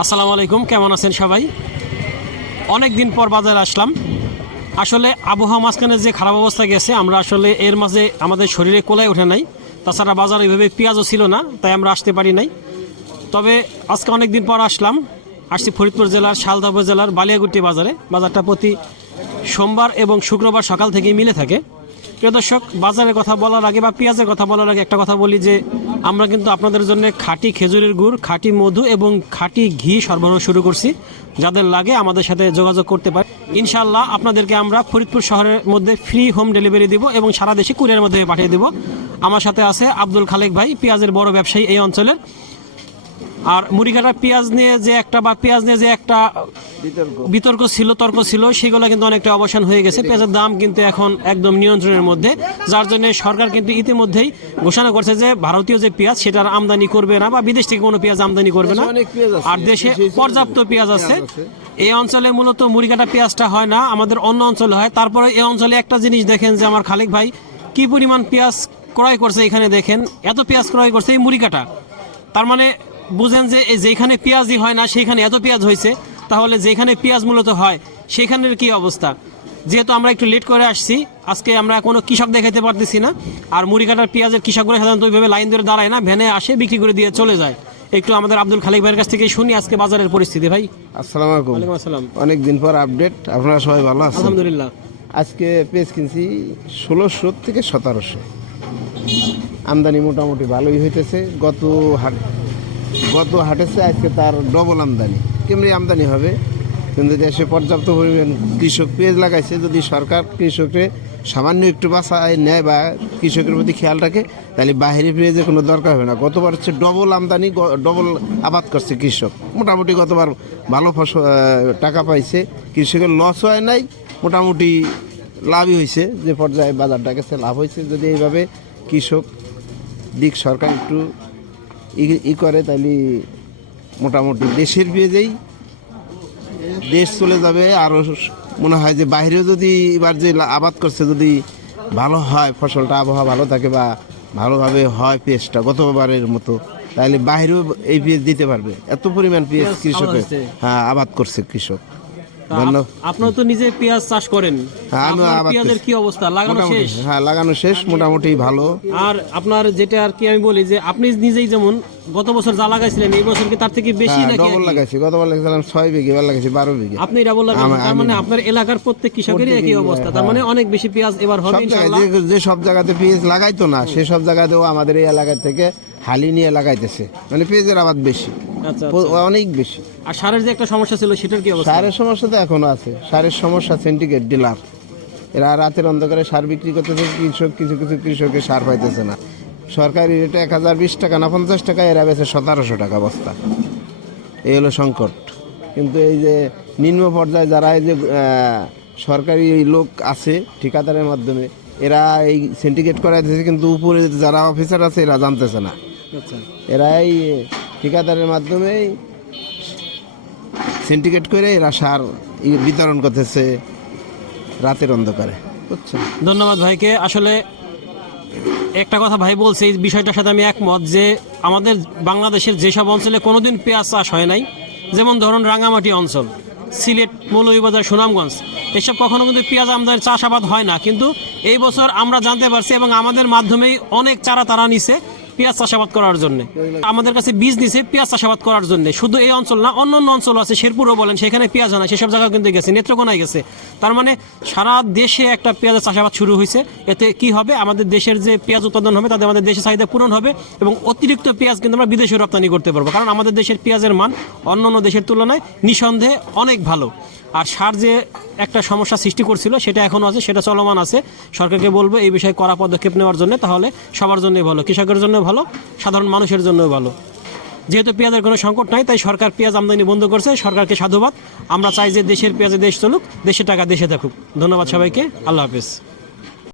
আসসালামু আলাইকুম, কেমন আছেন সবাই? অনেক দিন পর বাজারে আসলাম। আসলে আবহাওয়া মাঝখানে যে খারাপ অবস্থা গেছে, আমরা আসলে এর মাঝে আমাদের শরীরে কোলায় ওঠে নাই। তাছাড়া বাজারে ওইভাবে পেঁয়াজও ছিল না, তাই আমরা আসতে পারি নাই। তবে আজকে অনেক দিন পর আসছি ফরিদপুর জেলার শালদা উপজেলার বালিয়াগুটি বাজারে। বাজারটা প্রতি সোমবার এবং শুক্রবার সকাল থেকেই মিলে থাকে। প্রিয় দর্শক, বাজারের কথা বলার আগে বা পেঁয়াজের কথা বলার আগে একটা কথা বলি যে আমরা কিন্তু আপনাদের জন্য খাঁটি খেজুরের গুড়, খাঁটি মধু এবং খাঁটি ঘি সরবরাহ শুরু করছি। যাদের লাগে আমাদের সাথে যোগাযোগ করতে পারে। ইনশাআল্লাহ আপনাদেরকে আমরা ফরিদপুর শহরের মধ্যে ফ্রি হোম ডেলিভারি দিব এবং সারা দেশে কুরিয়ারের মধ্যে পাঠিয়ে দেব। আমার সাথে আছে আব্দুল খালেক ভাই, পেঁয়াজের বড় ব্যবসায়ী এই অঞ্চলের। আর মুড়িঘাটা পেঁয়াজ নিয়ে যে একটা বিতর্ক ছিল, তর্ক ছিল, সেগুলো কিন্তু অনেকটা অবসান হয়ে গেছে। পেঁয়াজের দাম কিন্তু এখন একদম নিয়ন্ত্রণের মধ্যে, যার জন্য সরকার কিন্তু ইতিমধ্যেই ঘোষণা করছে যে ভারতীয় যে পেঁয়াজ সেটার আমদানি করবে না বা বিদেশ থেকে কোনো পেঁয়াজ আমদানি করবে না। আর দেশে পর্যাপ্ত পেঁয়াজ আছে। এই অঞ্চলে মূলত মুড়িঘাটা পেঁয়াজটা হয় না, আমাদের অন্য অঞ্চলে হয়। তারপরে এই অঞ্চলে একটা জিনিস দেখেন যে আমার খালেক ভাই কি পরিমাণ পেঁয়াজ ক্রয় করছে। এখানে দেখেন এত পেঁয়াজ ক্রয় করছে এই মুড়িঘাটা। তার মানে বুঝেন যে যেখানে পেঁয়াজই হয় না সেখানে এত পেঁয়াজ হয়েছে। তাহলে যেখানে পেঁয়াজ মূলত হয় সেখানের কি অবস্থা? যেহেতু আমরা একটু লেট করে আসছি, আজকে আমরা কোনো কৃষক দেখাতে পারতেছি না। আর মুড়িঘাটার পেঁয়াজের কৃষকরা সাধারণত ওইভাবে লাইন ধরে দাঁড়ায় না, ভ্যানে আসে বিক্রি করে দিয়ে চলে যায়। একটু আমাদের আব্দুল খালেক ভাইয়ের কাছ থেকে শুনি আজকে বাজারের পরিস্থিতি। ভাই আসসালামু আলাইকুম। ওয়ালাইকুম আসসালাম। অনেকদিন পর আপডেট, আপনারা সবাই ভালো আছেন? আলহামদুলিল্লাহ। আজকে পেঁয়াজ কিনছি 1600 থেকে 1700। আমদানি মোটামুটি ভালোই হইতেছে। গত হাটেছে আজকে তার ডবল আমদানি। কেমনি আমদানি হবে? কিন্তু দেশে পর্যাপ্ত পরিমাণ কৃষক পেঁয়াজ লাগাইছে। যদি সরকার কৃষককে সামান্য একটু বাঁচায় নেয় বা কৃষকের প্রতি খেয়াল রাখে, তাহলে বাহিরে পেঁয়াজের কোনো দরকার হবে না। গতবার হচ্ছে ডবল আমদানি, ডবল আবাদ করছে কৃষক। মোটামুটি গতবার ভালো টাকা পাইছে, কৃষকের লস হয় নাই, মোটামুটি লাভই হয়েছে। যে পর্যায়ে বাজারটা গেছে লাভ হয়েছে। যদি এইভাবে কৃষক দিক সরকার একটু করে, তাহলে মোটামুটি দেশের পেঁয়াজেই দেশ চলে যাবে। আরও মনে হয় যে বাইরেও যদি এবার যে আবাদ করছে যদি ভালো হয়, ফসলটা আবহাওয়া ভালো থাকে বা ভালোভাবে হয় পেঁয়াজটা গতবারের মতো, তাহলে বাইরেও এই পেঁয়াজ দিতে পারবে। এত পরিমাণ পেঁয়াজ কৃষকের আবাদ করছে কৃষক। আপনারা তো নিজে পেঁয়াজ চাষ করেন, পেঁয়াজের কি অবস্থা? লাগানো শেষ? হ্যাঁ, লাগানো শেষ, মোটামুটি ভালো। আর আপনার যেটা আর কি আমি বলি যে আপনি নিজেই যেমন গত বছর যা লাগাইছিলেন এই বছর কি তার থেকে বেশি নাকি? ডবল লাগাইছি। গতবার লাগাইছিলাম 6 বিঘে, এবার লাগাইছি 12 বিঘে। আপনি ডাবল লাগাইছেন, তার মানে আপনার এলাকার প্রত্যেক কৃষকেরই একই অবস্থা। তার মানে অনেক বেশি পেঁয়াজ এবার হবে ইনশাআল্লাহ। যে সব জায়গাতে পেঁয়াজ লাগাইতো না, সে সব জায়গাতেও আমাদের এই এলাকা থেকে হালি নিয়ে লাগাইতেছে। মানে পেঁয়াজের আবাদ বেশি, অনেক বেশি। আর সারের যে একটা সমস্যা ছিল সেটার কি অবস্থা? সারের সমস্যা তো এখনো আছে। সারের সমস্যা সিন্ডিকেট ডিলার, এরা রাতের অন্ধকারে সার বিক্রি করতেছে। কিছু কৃষকের সার পাইতেছে না। সরকারি রেটে 1020 টাকা না 50 টাকা, এরা বেছে 1700 টাকা বস্তা। এই হলো সংকট। কিন্তু এই যে নিম্ন পর্যায়ে যারা এই যে সরকারি লোক আছে ঠিকাদারের মাধ্যমে, এরা এই সিন্ডিকেট করাই দিয়েছে, কিন্তু উপরে যারা অফিসার আছে এরা জানতেছে না। এরা এই ঠিকাদারের মাধ্যমে সিন্ডিকেট করে এরা সার বিতরণ করতেছে রাতের অন্ধকারে। বুঝছেন? ধন্যবাদ ভাইকে। আসলে একটা কথা ভাই বলছে, এই বিষয়টার সাথে আমি একমত যে আমাদের বাংলাদেশের যেসব অঞ্চলে কোনোদিন পেঁয়াজ চাষ হয় নাই, যেমন ধরুন রাঙামাটি অঞ্চল, সিলেট, মৌলভীবাজার, সুনামগঞ্জ, এসব কখনো কিন্তু পেঁয়াজ আমদানির চাষাবাদ হয় না। কিন্তু এই বছর আমরা জানতে পারছি এবং আমাদের মাধ্যমেই অনেক চারা তারা নিছে পেঁয়াজ চাষাবাদ করার জন্য। আমাদের কাছে বীজ নিছে পেঁয়াজ চাষাবাদ করার জন্য। শুধু এই অঞ্চল না, অন্য অঞ্চল আছে, শেরপুরও বলেন, সেখানে পেঁয়াজ হয় না, সেসব জায়গায় কিন্তু গেছে, নেত্রকোনায় গেছে। তার মানে সারা দেশে একটা পেঁয়াজের চাষাবাদ শুরু হয়েছে। এতে কি হবে? আমাদের দেশের যে পেঁয়াজ উৎপাদন হবে তাতে আমাদের দেশের চাহিদা পূরণ হবে এবং অতিরিক্ত পেঁয়াজ কিন্তু আমরা বিদেশে রপ্তানি করতে পারবো। কারণ আমাদের দেশের পেঁয়াজের মান অন্য দেশের তুলনায় নিঃসন্দেহে অনেক ভালো। আর সার যে একটা সমস্যা সৃষ্টি করছিল সেটা এখনও আছে, সেটা চলমান আছে। সরকারকে বলবো এই বিষয়ে কড়া পদক্ষেপ নেওয়ার জন্য, তাহলে সবার জন্যই ভালো, কৃষকের জন্য ভালো, সাধারণ মানুষের জন্যও ভালো। যেহেতু পেঁয়াজের কোনো সংকট নাই, তাই সরকার পেঁয়াজ আমদানি বন্ধ করছে। সরকারকে সাধুবাদ। আমরা চাই যে দেশের পেঁয়াজে দেশ চলুক, দেশের টাকা দেশে থাকুক। ধন্যবাদ সবাইকে। আল্লাহ হাফেজ।